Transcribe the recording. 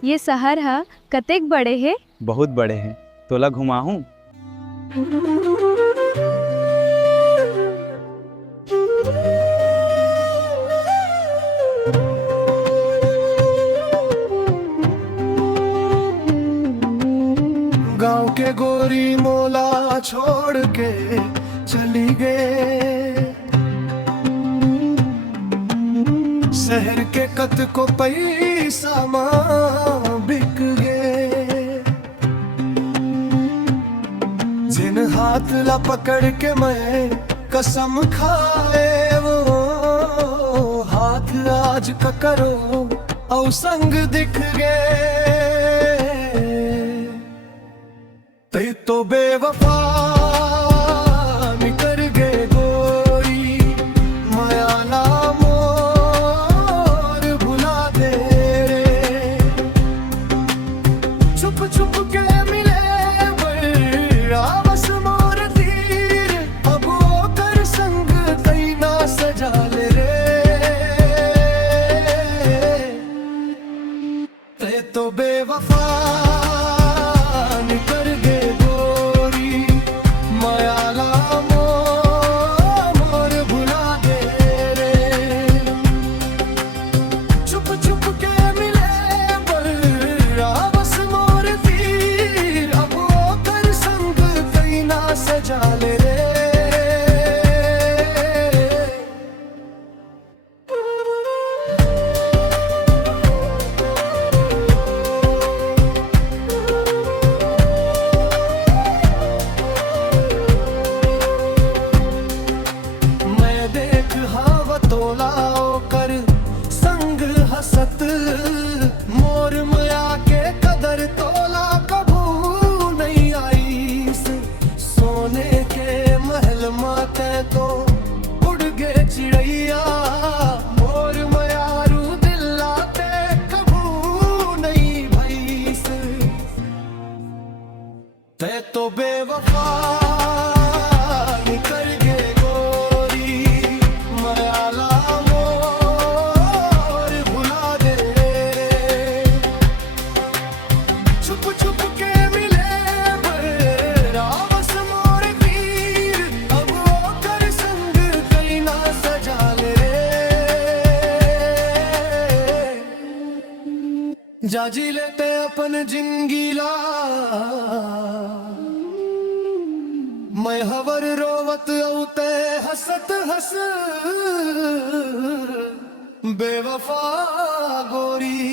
ये शहर हा कतेक बड़े है? बहुत बड़े हैं, तोला घुमाऊं? गांव के गोरी मोला छोड़ के चली गए, शहर के कत को पैसा मां बिक गए। जिन हाथ ला पकड़ के मैं कसम खाए, वो हाथ आज का करो औ संग दिख गए। ते तो बेवफा निकर गए गोरी, माया ना मोर भुला दे रे। छुप छुप के मिले बस मोर तीर, अब वो कर संग कहीं ना सजा ले रे। ते तो बेवफा जाले रे। मैं देख हवा तोला कर संग हसत, मोर मया के कदर तोला कबू नहीं आई। सोने के महल माते तो उड़ गए चिड़ैया, मोर मयारू दिलाते कबू नहीं भईस। ते तो बेवफा निकल गए गोरी, मयाला मोर भुला दे रे। छुप छुप के मिले बरा बस मोर तीर, अब वो कर संग कहीं ना सजा ले रे। जाजी लेते अपन जिंगीला, मैं हवर रोवत औते हसत हस बेवफा गोरी।